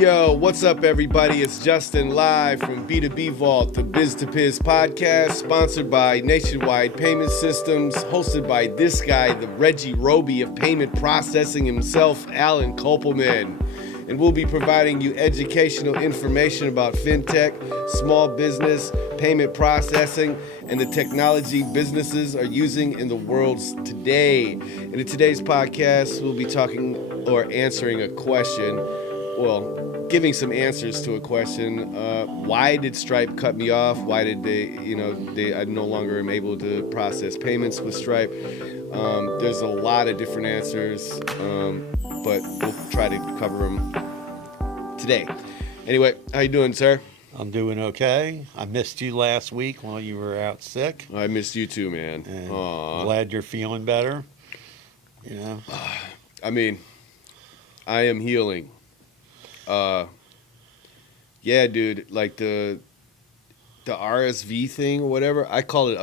Yo, what's up, everybody? It's Justin live from B2B Vault, the Biz To Biz Podcast, sponsored by Nationwide Payment Systems, hosted by this guy, the Reggie Roby of payment processing himself, Alan Kopelman. And we'll be providing you educational information about fintech, small business, payment processing, and the technology businesses are using in the world today. And in today's podcast, we'll be talking or answering a question. Well, giving some answers to a question. Why did Stripe cut me off? Why did I no longer am able to process payments with Stripe? There's a lot of different answers, but we'll try to cover them today. Anyway, how you doing, sir? I'm doing okay. I missed you last week while you were out sick. I missed you too, man. Glad you're feeling better. Yeah. I mean, I am healing. Yeah, dude, like the RSV thing or whatever, I call it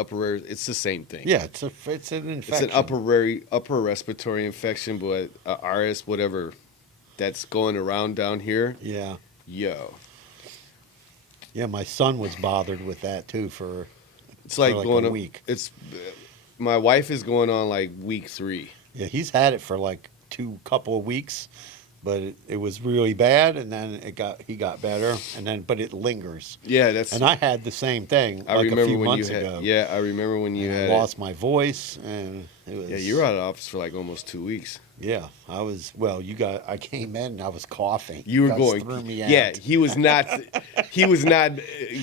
it's the same thing. Yeah, it's an infection. It's an upper respiratory infection, but RS whatever that's going around down here. Yeah. Yo. Yeah, my son was bothered with that too it's like going a week. My wife is going on like week 3. Yeah, he's had it for like couple of weeks. But it was really bad, and then he got better, but it lingers. Yeah, and I had the same thing a few months ago. Yeah, I remember when you had lost my voice, and it was. Yeah, you were out of office for like almost 2 weeks. Yeah, I was. Well, I came in and I was coughing. You were going. Threw me out. Yeah, he was not. He was not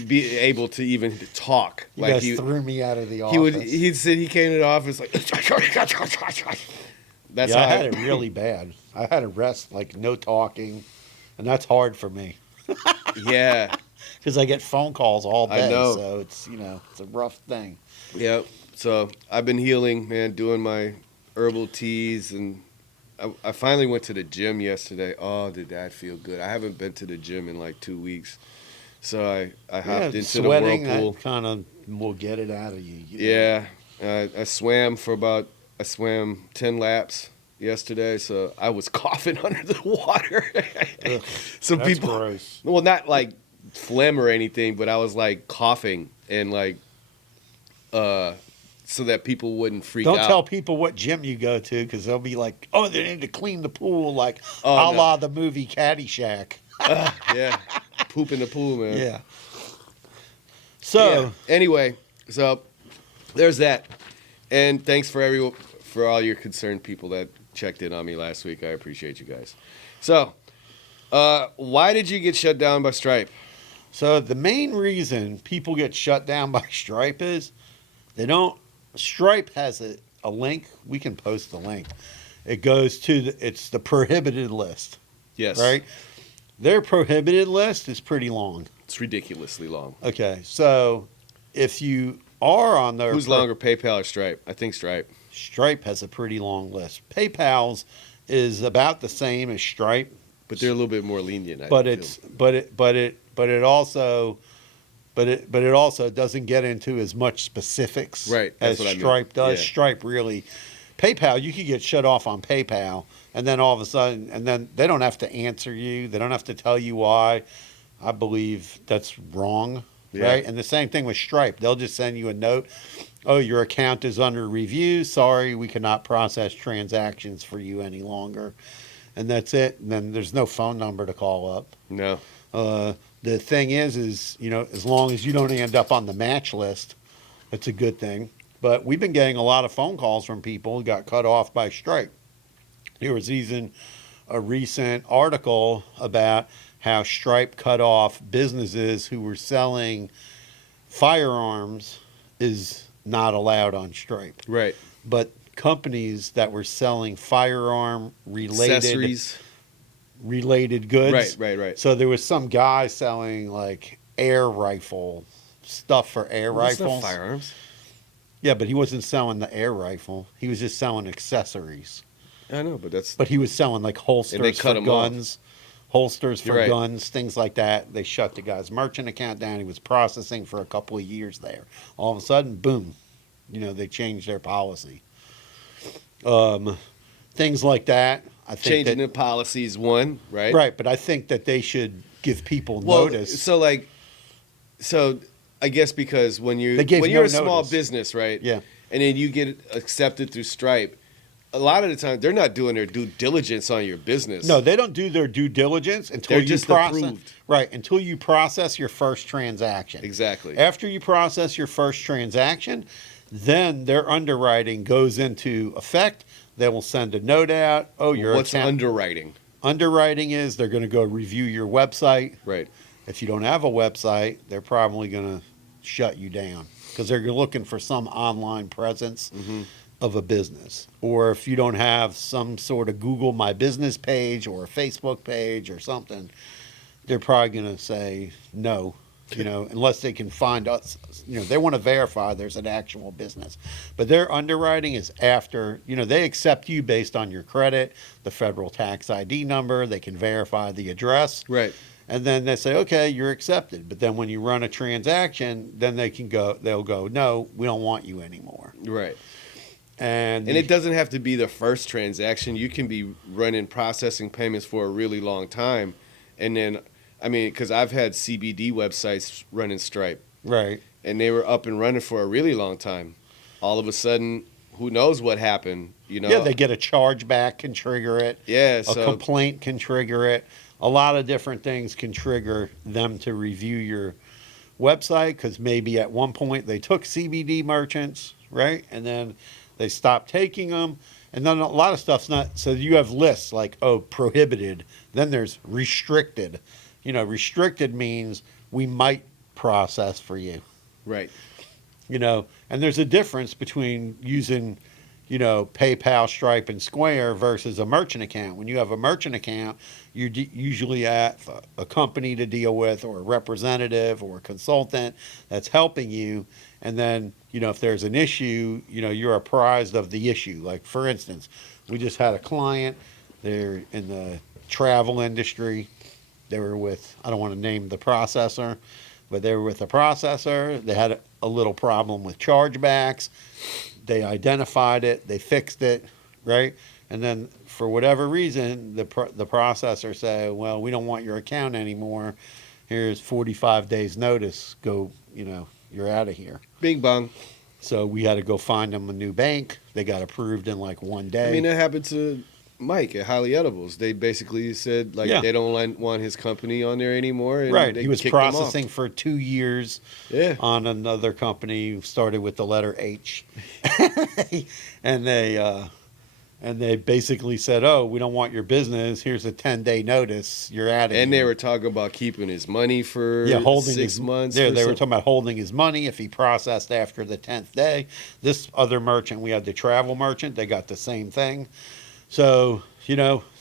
be able to even talk. You guys threw me out of the office. He said he came to the office like. I had it really bad. I had to rest, like no talking, and that's hard for me. Yeah, because I get phone calls all day. I know. So it's it's a rough thing. Yeah. So I've been healing, man, doing my herbal teas, and I finally went to the gym yesterday. Oh, did that feel good? I haven't been to the gym in like 2 weeks, so I hopped into the whirlpool. That kind of will get it out of you. Yeah, I swam 10 laps yesterday, so I was coughing under the water. Some that's people, gross. Well, not like phlegm or anything, but I was like coughing and like, so that people wouldn't freak out. Don't tell people what gym you go to, because they'll be like, "Oh, they need to clean the pool," like la the movie Caddyshack. Yeah, poop in the pool, man. Yeah. So yeah. Anyway, so there's that, and thanks for all your concerned people that checked in on me last week. I appreciate you guys. So, why did you get shut down by Stripe? So the main reason people get shut down by Stripe is Stripe has a link. We can post the link. It goes to it's the prohibited list. Yes. Right? Their prohibited list is pretty long. It's ridiculously long. Okay. So if you are on their... Who's longer, PayPal or Stripe? I think Stripe. Stripe has a pretty long list. PayPal's is about the same as Stripe, but they're a little bit more lenient. But it also doesn't get into as much specifics as Stripe does. Yeah. Stripe really, PayPal, you could get shut off on PayPal, and then all of a sudden, and then they don't have to answer you. They don't have to tell you why. I believe that's wrong, right? And the same thing with Stripe. They'll just send you a note. Oh, your account is under review. Sorry, we cannot process transactions for you any longer. And that's it. And then there's no phone number to call up. No. The thing is, as long as you don't end up on the match list, it's a good thing. But we've been getting a lot of phone calls from people who got cut off by Stripe. There was even a recent article about how Stripe cut off businesses who were selling firearms is not allowed on Stripe. Right. But companies that were selling firearm related goods. Right. So there was some guy selling like air rifle stuff for air rifles. Firearms. Yeah, but he wasn't selling the air rifle. He was just selling accessories. I know, but he was selling like holsters for guns. Holsters for guns, things like that. They shut the guy's merchant account down. He was processing for a couple of years there. All of a sudden, boom, they changed their policy. Things like that. I think changing the policy is one, right? Right, but I think that they should give people notice. So I guess because when you're a small business, right? Yeah. And then you get accepted through Stripe, a lot of the time they're not doing their due diligence on your business. No, they don't do their due diligence until they're just approved. Right, until you process your first transaction. Exactly. After you process your first transaction, then their underwriting goes into effect. They will send a note out. What's underwriting? Underwriting is they're going to go review your website. Right. If you don't have a website, they're probably going to shut you down because they're looking for some online presence of a business. Or if you don't have some sort of Google My Business page or a Facebook page or something, they're probably going to say no, unless they can find us. They want to verify there's an actual business. But their underwriting is after, they accept you based on your credit, the federal tax ID number, they can verify the address. Right. And then they say, okay, you're accepted. But then when you run a transaction, then they'll go, no, we don't want you anymore. Right. And it doesn't have to be the first transaction. You can be running processing payments for a really long time. And then, because I've had CBD websites running Stripe. Right. And they were up and running for a really long time. All of a sudden, who knows what happened, Yeah, they get a chargeback can trigger it. Yeah. A complaint can trigger it. A lot of different things can trigger them to review your website because maybe at one point they took CBD merchants, right? And then they stopped taking them. And then a lot of stuff's not. So you have lists like, prohibited. Then there's restricted. Restricted means we might process for you. Right. And there's a difference between using PayPal, Stripe, and Square versus a merchant account. When you have a merchant account, you usually have a company to deal with or a representative or a consultant that's helping you. And then, if there's an issue, you're apprised of the issue. Like, for instance, we just had a client. They're in the travel industry. They were with, I don't want to name the processor, but they were with the processor. They had a little problem with chargebacks. They identified it. They fixed it, right? And then for whatever reason, the processor said, well, we don't want your account anymore. Here's 45 days notice. Go, you're out of here. Bing bong. So we had to go find them a new bank. They got approved in like one day. That happened to Mike at Highly Edibles. They basically said they don't want his company on there anymore. And right. He was processing for 2 years on another company. Started with the letter H. And they basically said, we don't want your business. Here's a 10-day notice. You're out of here. And they were talking about keeping his money for holding 6 months. Yeah, they were talking about holding his money if he processed after the 10th day. This other merchant, we had the travel merchant. They got the same thing. So,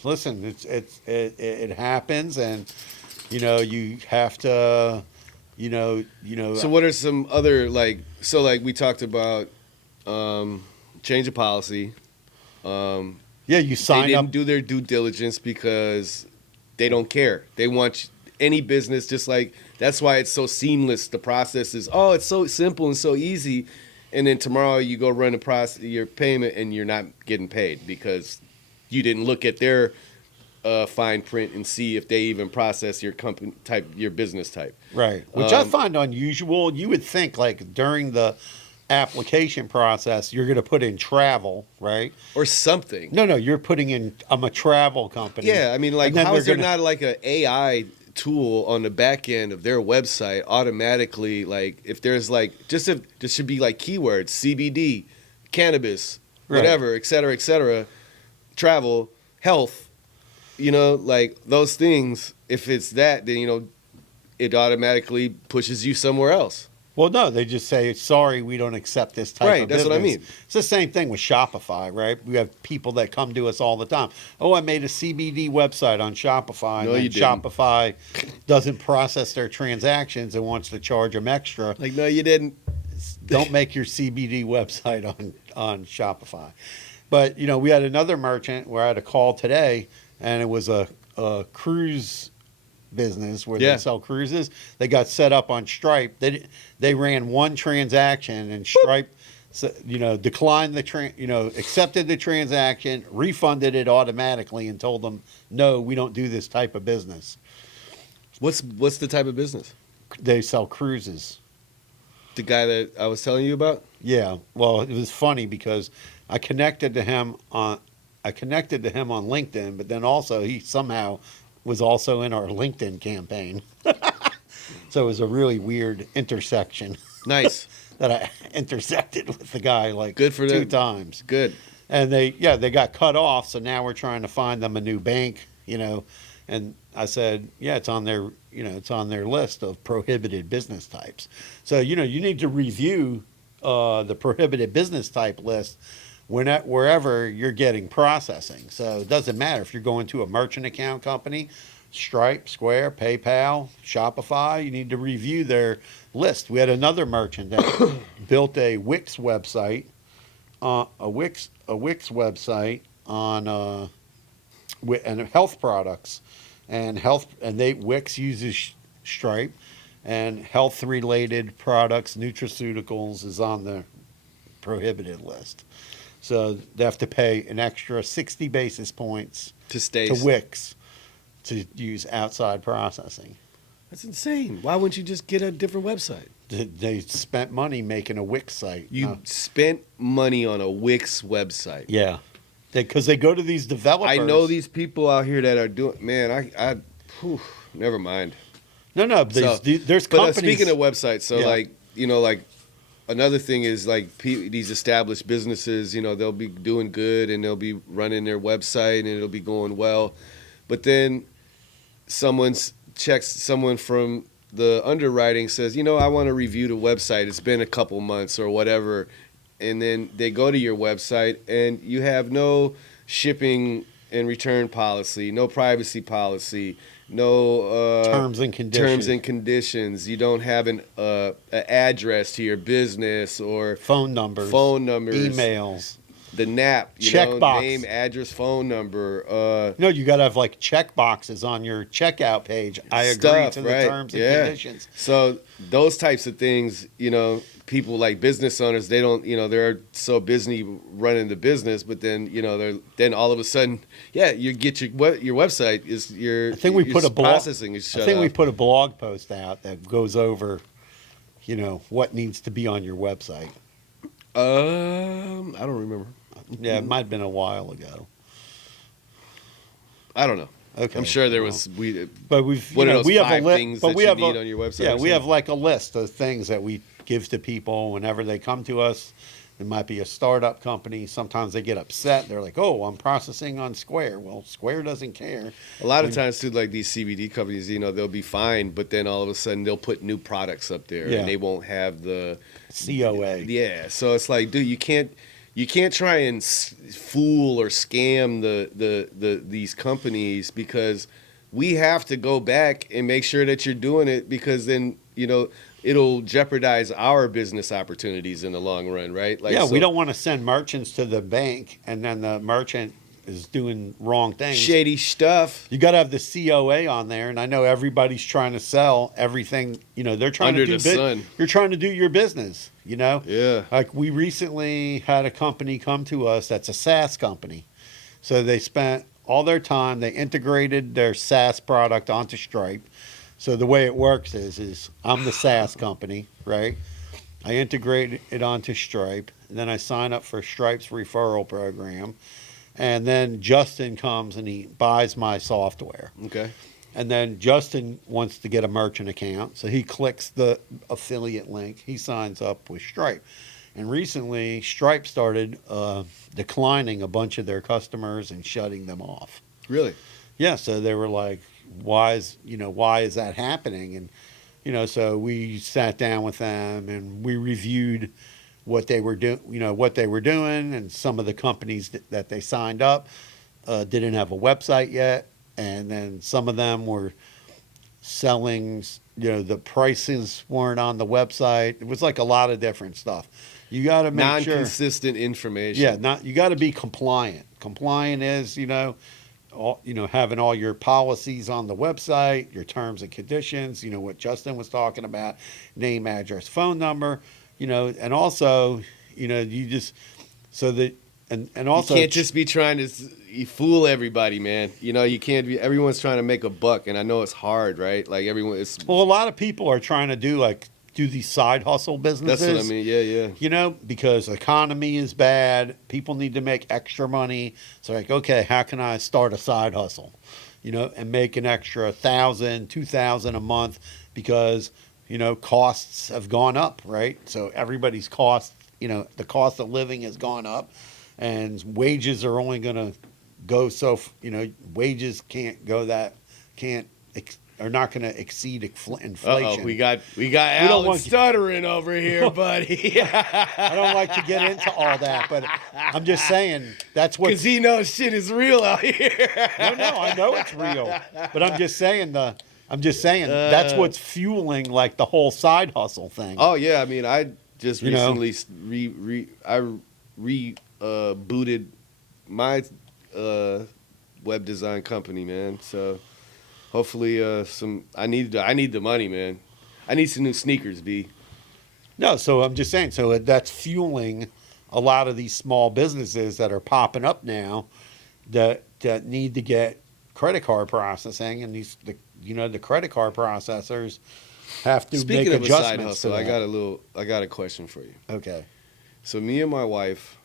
listen, it happens, and you have to, So what are some other we talked about change of policy. You signed They up. didn't do their due diligence because they don't care. They want any business just like that's why it's so seamless. The process is it's so simple and so easy, and then tomorrow you go run your payment and you're not getting paid because you didn't look at their fine print and see if they even process your company type, your business type. Right. Which I find unusual. You would think like during the application process, you're going to put in travel, right? Or something. No, you're putting in, I'm a travel company. Yeah. How is there not like an AI tool on the back end of their website automatically? If there's there should be keywords, CBD, cannabis, whatever, et cetera, travel, health, those things. If it's that, then, it automatically pushes you somewhere else. Well, no, they just say, sorry, we don't accept this type of business. Right, that's what I mean. It's the same thing with Shopify, right? We have people that come to us all the time. I made a CBD website on Shopify. No, and you didn't. Shopify doesn't process their transactions and wants to charge them extra. No, you didn't. Don't make your CBD website on Shopify. But, we had another merchant where I had a call today, and it was a cruise business where they sell cruises. They got set up on Stripe. They ran one transaction, and So, declined accepted the transaction, refunded it automatically, and told them, no, we don't do this type of business. What's the type of business? They sell cruises. The guy that I was telling you about? Yeah. Well, it was funny because I connected to him on LinkedIn, but then also he somehow was also in our LinkedIn campaign. So it was a really weird intersection. Nice. That I intersected with the guy like good for 2 times. Good. And they got cut off, so now we're trying to find them a new bank, And I said, yeah, it's on their list of prohibited business types. So, you need to review the prohibited business type list wherever you're getting processing. So it doesn't matter if you're going to a merchant account company, Stripe, Square, PayPal, Shopify, you need to review their list. We had another merchant that built a Wix website, website on and health products, and Wix uses Stripe, and health related products, nutraceuticals is on the prohibited list. So they have to pay an extra 60 basis points to Wix to use outside processing. That's insane. Why wouldn't you just get a different website? They spent money making a Wix site. You spent money on a Wix website. Yeah. Because they go to these developers. I know these people out here that are doing, man, never mind. No, there's companies. But speaking of websites, so yeah. Another thing is these established businesses, they'll be doing good and they'll be running their website and it'll be going well. But then someone from the underwriting says, I want to review the website. It's been a couple months or whatever. And then they go to your website and you have no shipping and return policy, no privacy policy, no terms and conditions. You don't have an address to your business or phone numbers, emails. The NAP, checkbox. Name, address, phone number. No, you got to have like check boxes on your checkout page. I agree to the terms and conditions. So those types of things, people like business owners, they don't, they're so busy running the business, but then, then all of a sudden, you get your website is your. I think we put a blog. Processing is shut I think off. we put a blog post out that goes over, what needs to be on your website. I don't remember. Yeah, it might have been a while ago. I don't know. Okay, I'm sure there was. we have things that you need on your website. Yeah, we have like a list of things that we give to people whenever they come to us. It might be a startup company. Sometimes they get upset. They're like, "Oh, I'm processing on Square." Well, Square doesn't care. A lot of times, too, like these CBD companies, they'll be fine, but then all of a sudden they'll put new products up there, and they won't have the COA. Yeah, so it's like, dude, you can't try and fool or scam these companies, because we have to go back and make sure that you're doing it, because then it'll jeopardize our business opportunities in the long run, right? We don't want to send merchants to the bank and then the merchant is doing wrong things. Shady stuff. You got to have the COA on there, and I know everybody's trying to sell everything. They're trying under to do the sun. You're trying to do your business. Yeah. Like we recently had a company come to us that's a SaaS company, so they spent all their time. They integrated their SaaS product onto Stripe. So the way it works is I'm the SaaS company, right? I integrate it onto Stripe, and then I sign up for Stripe's referral program. And then Justin comes and he buys my software. Okay. And then Justin wants to get a merchant account. So he clicks the affiliate link. He signs up with Stripe. And recently, Stripe started declining a bunch of their customers and shutting them off. Really? Yeah. So they were like, why is that happening? And, so we sat down with them and we reviewed what they were doing, and some of the companies that they signed up didn't have a website yet, and then some of them were selling, the prices weren't on the website. It was like a lot of different stuff. You got to make sure non-consistent information. Yeah, you got to be compliant. Compliant is, having all your policies on the website, your terms and conditions. What Justin was talking about, name, address, phone number. And also you just so that and also you can't just be trying to fool everybody, man. You can't be. Everyone's trying to make a buck, and I know it's hard, right? Like everyone, well, a lot of people are trying to do these side hustle businesses. That's what I mean. Yeah. Because the economy is bad, people need to make extra money. So okay, how can I start a side hustle? And make an extra $1,000, $2,000 a month because costs have gone up, right? So everybody's cost, the cost of living has gone up, and wages are only going to go wages are not going to exceed inflation. We got Alan stuttering over here, buddy. I don't like to get into all that, but I'm just saying that's what, because he knows shit is real out here. No, I know it's real, but I'm just saying that's what's fueling the whole side hustle thing. Oh yeah, I mean, I just recently booted my web design company, man. So hopefully, I need the money, man. I need some new sneakers, B. No, so I'm just saying. So that's fueling a lot of these small businesses that are popping up now that need to get credit card processing, and the credit card processors have to Speaking make of adjustments. A side hustle, I got a question for you. Okay. So me and my wife,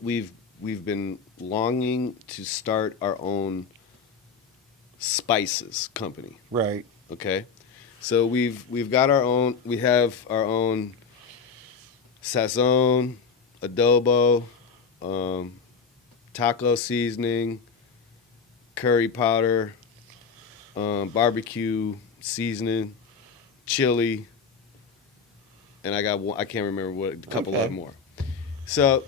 we've been longing to start our own spices company. Right. Okay. So we've got our own. We have our own sazon, adobo, taco seasoning, curry powder, barbecue seasoning, chili, and I got one. I can't remember a couple of more. So,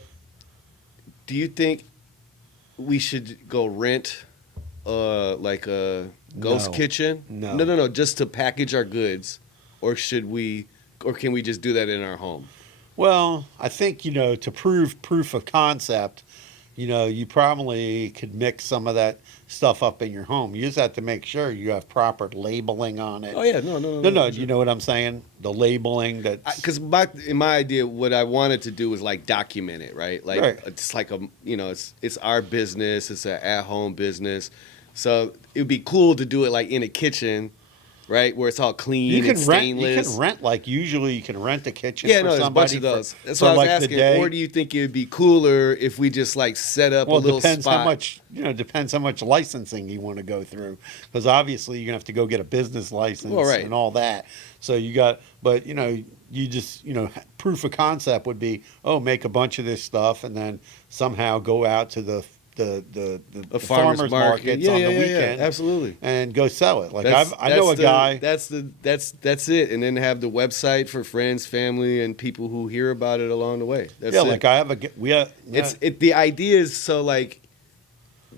do you think we should go rent a ghost kitchen? No, just to package our goods, or can we just do that in our home? Well, I think to prove proof of concept, you probably could mix some of that stuff up in your home. You just have to make sure you have proper labeling on it. Oh yeah, no. You know what I'm saying? The labeling because in my idea, what I wanted to do was document it, right? It's it's our business. It's an at-home business, so it would be cool to do it in a kitchen. Right, where it's all clean and stainless. You can rent, usually you can rent a kitchen for somebody. There's a bunch of those. That's what I was asking. Or do you think it would be cooler if we just set up a little spot? Depends how much licensing you want to go through. Because obviously you're going to have to go get a business license and all that. So you just proof of concept would be, make a bunch of this stuff and then somehow go out to the farmers markets on the weekend, absolutely, and go sell it. I know a guy. That's it, and then have the website for friends, family, and people who hear about it along the way. That's it. I have the idea is so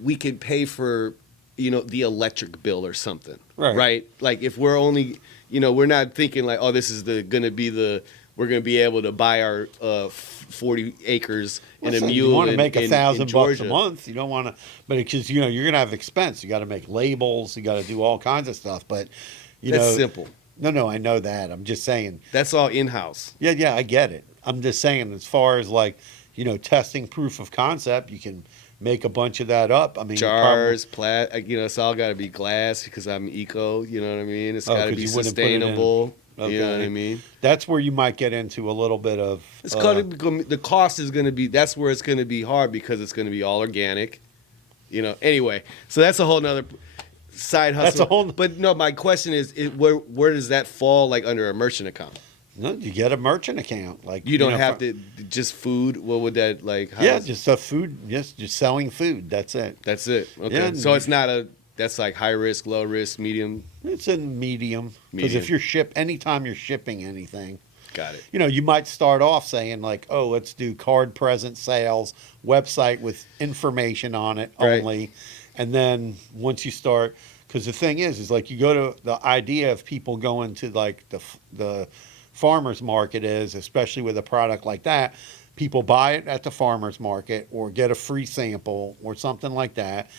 we could pay for the electric bill or something, right? If we're only we're not thinking this is we're going to be able to buy our 40 acres in a mule. You want to make $1,000 a month. You don't want to, but because you're going to have expense. You got to make labels. You got to do all kinds of stuff. But that's simple. No, I know that. I'm just saying that's all in house. Yeah, I get it. I'm just saying as far as testing proof of concept, you can make a bunch of that up. I mean, jars, it's all got to be glass because I'm eco. You know what I mean? It's got to be sustainable. Okay. You know what I mean? That's where you might get into a little bit of... the cost is going to be... That's where it's going to be hard because it's going to be all organic. Anyway, so that's a whole nother side hustle. That's a whole... But no, my question is where does that fall under a merchant account? No, you get a merchant account. You don't have to... Just food? What would that... just a food... Just selling food. That's it. That's it. Okay. Yeah, so it's not a... That's high risk, low risk, medium? It's in medium. Because if anytime you're shipping anything. Got it. You might start off saying let's do card present sales, website with information on it only. Right. And then once you start, because the thing is you go to the idea of people going to the farmer's market is, especially with a product like that, people buy it at the farmer's market or get a free sample or something like that.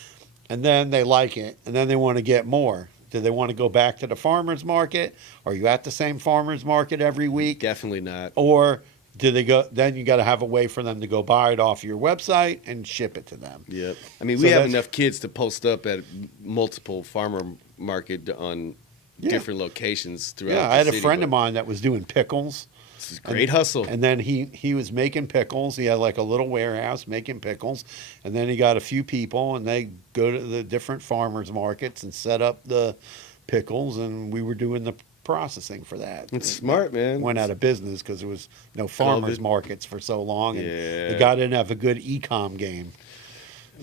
And then they like it, and then they want to get more. Do they want to go back to the farmer's market? Are you at the same farmer's market every week? Definitely not. Or do they go? Then you got to have a way for them to go buy it off your website and ship it to them. Yep. I mean, we have enough kids to post up at multiple farmer market on different locations throughout. Yeah, the I had city, a friend of mine that was doing pickles. This is great hustle. And then he was making pickles. He had like a little warehouse making pickles. And then he got a few people, and they go to the different farmers markets and set up the pickles, and we were doing the processing for that. It's smart, man. Went out of business because there was no farmers markets for so long, and the guy didn't have a good e-com game.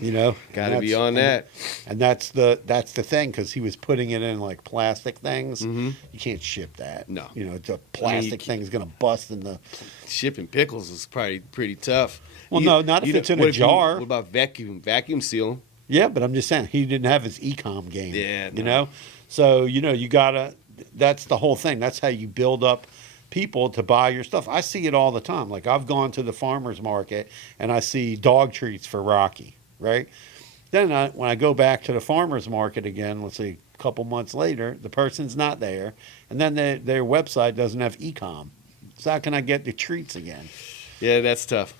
You know, got to be on that. And that's the thing, because he was putting it in like plastic things. Mm-hmm. You can't ship that. No, you know, it's a plastic thing is going to bust in the. Shipping pickles is probably pretty tough. Well, no, not if it's in a jar. What about vacuum seal? Yeah, but I'm just saying he didn't have his e-com game. Yeah, you know, so you gotta. That's the whole thing. That's how you build up people to buy your stuff. I see it all the time. Like I've gone to the farmer's market and I see dog treats for Rocky, right? Then when I go back to the farmer's market again, let's say a couple months later, the person's not there, and then their website doesn't have e-com. So how can I get the treats again? Yeah, that's tough.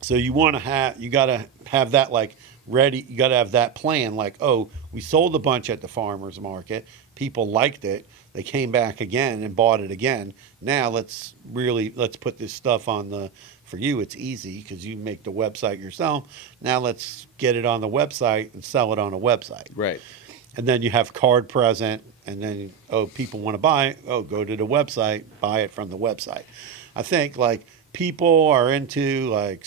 So you got to have that like ready. You got to have that plan. Like, oh, we sold a bunch at the farmer's market. People liked it. They came back again and bought it again. Now let's put this stuff on the. For you, it's easy because you make the website yourself. Now let's get it on the website and sell it on a website. Right. And then you have card present, and then people want to buy it. Oh, go to the website, buy it from the website. I think like people are into like.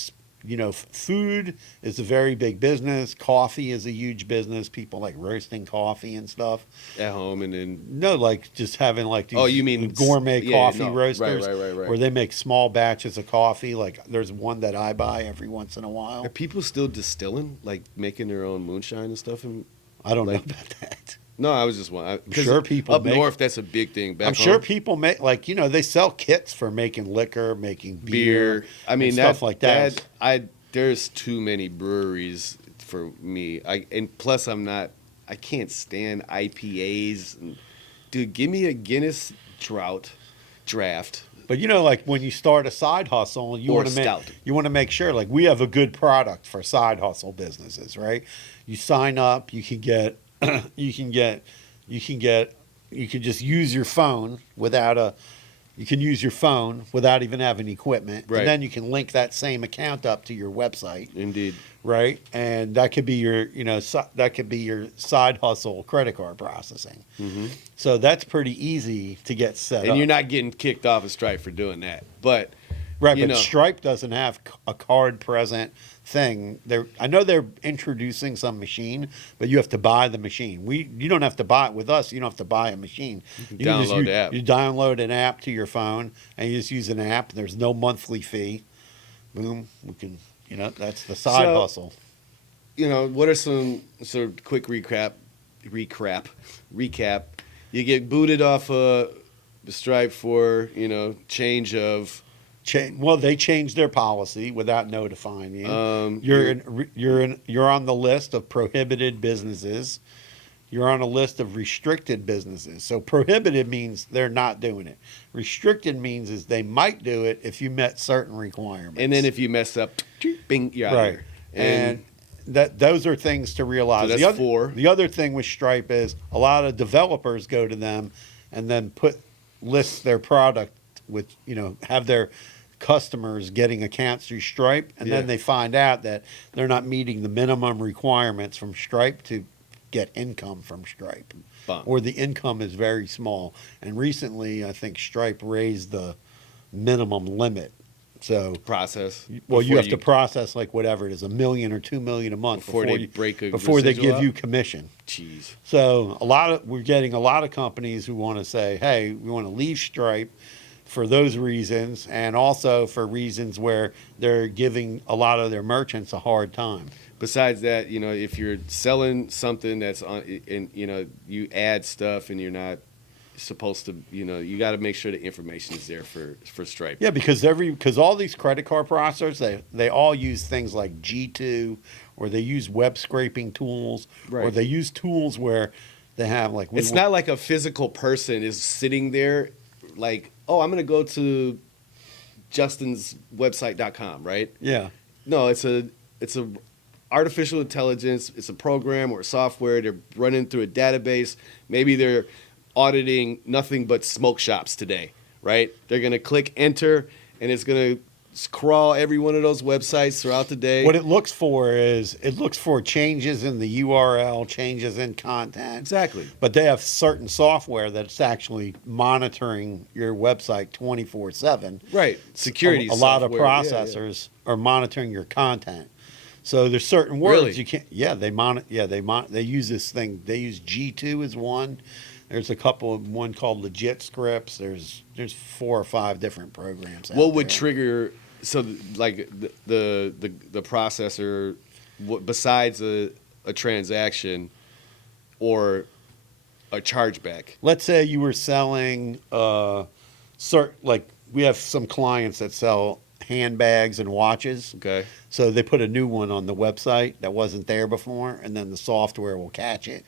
Food is a very big business. Coffee is a huge business. People like roasting coffee and stuff at home, and then like just having like these you mean gourmet coffee roasters, right. Where they make small batches of coffee. Like there's one that I buy every once in a while. Are people still distilling, like making their own moonshine and stuff? And I don't know about that. No, I was just wondering. I'm sure people up north, that's a big thing. Back I'm home, sure people make they sell kits for making liquor, making beer. I mean, stuff like that. There's too many breweries for me. And plus I can't stand IPAs. Dude, give me a Guinness draft. But like when you start a side hustle, you want to make sure like we have a good product for side hustle businesses, right? You sign up, you can just use your phone without even having equipment. Right. And then you can link that same account up to your website. Indeed. Right? And that could be your side hustle credit card processing. Mm-hmm. So that's pretty easy to get set up. And you're not getting kicked off of Stripe for doing that. But Stripe doesn't have a card present thing. I know they're introducing some machine, but you have to buy the machine. You don't have to buy it with us. You don't have to buy a machine. You download the app. You download an app to your phone, and you just use an app. There's no monthly fee. Boom. We can. That's the side hustle. What are some sort of quick recap? You get booted off the Stripe for change of. Well, they changed their policy without notifying you. You're on the list of prohibited businesses. You're on a list of restricted businesses. So prohibited means they're not doing it. Restricted means is they might do it if you met certain requirements. And then if you mess up, bing, you're out of here. And those are things to realize. So that's four. The other thing with Stripe is a lot of developers go to them and then list their product with, have their customers getting accounts through Stripe, and then they find out that they're not meeting the minimum requirements from Stripe to get income from Stripe. Or the income is very small. And recently, I think Stripe raised the minimum limit. So you have to process like whatever it is, $1 million or $2 million a month before they give you commission. Jeez. So we're getting a lot of companies who want to say, hey, we want to leave Stripe for those reasons, and also for reasons where they're giving a lot of their merchants a hard time. Besides that, if you're selling something that's on, and you add stuff and you're not supposed to, you got to make sure the information is there for Stripe. Yeah, because all these credit card processors, they all use things like G2, or they use web scraping tools, or they use tools where They have like it's not like a physical person is sitting there, like, oh, I'm gonna go to Justin's website.com, right? Yeah. No, it's a artificial intelligence. It's a program or software. They're running through a database. Maybe they're auditing nothing but smoke shops today, right? They're gonna click enter, and it's gonna crawl every one of those websites throughout the day. What it looks for is changes in the URL, changes in content. Exactly. But they have certain software that's actually monitoring your website 24/7. Right. Security. A lot of processors are monitoring your content. So there's certain words you can't. Yeah, they use this thing. They use G2 as one. There's a couple of one called Legit Scripts. There's 4 or 5 different programs. What would trigger? So like the processor, besides a transaction or a chargeback. Let's say you were selling like we have some clients that sell handbags and watches. Okay. So they put a new one on the website that wasn't there before, and then the software will catch it.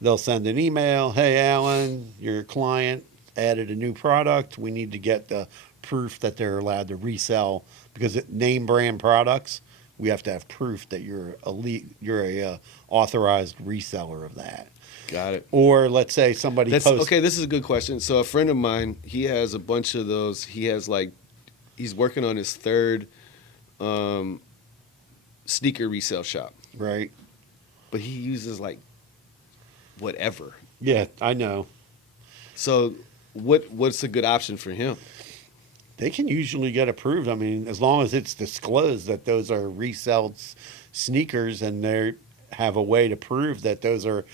They'll send an email, hey, Alan, your client added a new product. We need to get the proof that they're allowed to resell, because name brand products, we have to have proof that you're a authorized reseller of that. Got it. Or let's say somebody posts. Okay, this is a good question. So a friend of mine, he has a bunch of those. He has he's working on his 3rd sneaker resale shop. Right. But he uses whatever. Yeah, I know. So what's a good option for him? They can usually get approved. I mean, as long as it's disclosed that those are reselled sneakers, and they have a way to prove that those are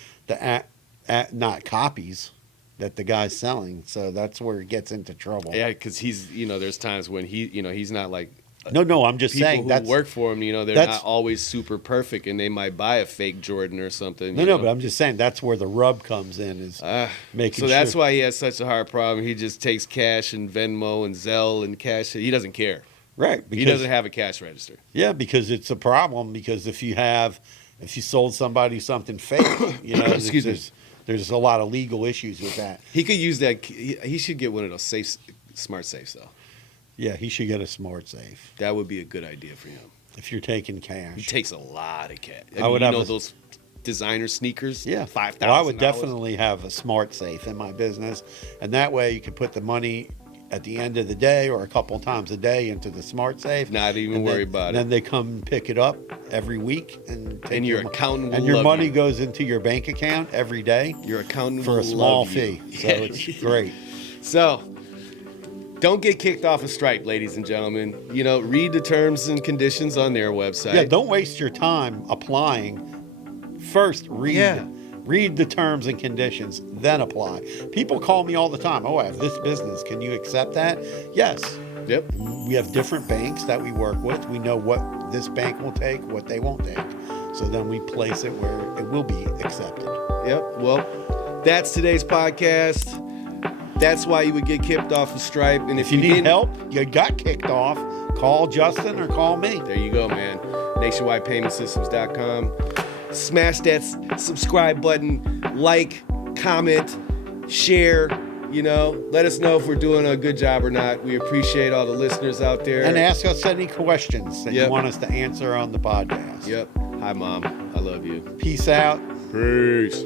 not copies that the guy's selling. So that's where it gets into trouble. Yeah, because he's, there's times when he's not like. No, I'm just saying people who work for him, they're not always super perfect, and they might buy a fake Jordan or something. No, but I'm just saying that's where the rub comes in, is making sure. So that's why he has such a hard problem. He just takes cash and Venmo and Zelle and cash. He doesn't care. Right. He doesn't have a cash register. Yeah, because it's a problem, because if you sold somebody something fake, Excuse me. There's a lot of legal issues with that. He could use that. He should get one of those smart safes, though. Yeah, he should get a smart safe. That would be a good idea for him. If you're taking cash. He takes a lot of cash. I would have those designer sneakers? Yeah. $5,000. Well, I would definitely have a smart safe in my business. And that way you can put the money at the end of the day or a couple times a day into the smart safe. Not even worry about it. Then they come pick it up every week. And your accountant will and your money goes into your bank account every day. Your accountant for a small fee. So it's great. So don't get kicked off of Stripe, ladies and gentlemen. Read the terms and conditions on their website. Yeah, don't waste your time applying. First, read the terms and conditions, then apply. People call me all the time. Oh, I have this business. Can you accept that? Yes. Yep. We have different banks that we work with. We know what this bank will take, what they won't take. So then we place it where it will be accepted. Yep. Well, that's today's podcast. That's why you would get kicked off of Stripe. And if you need help, you got kicked off, call Justin or call me. There you go, man. NationwidePaymentSystems.com. Smash that subscribe button, like, comment, share. Let us know if we're doing a good job or not. We appreciate all the listeners out there. And ask us any questions that you want us to answer on the podcast. Yep. Hi, Mom. I love you. Peace out. Peace.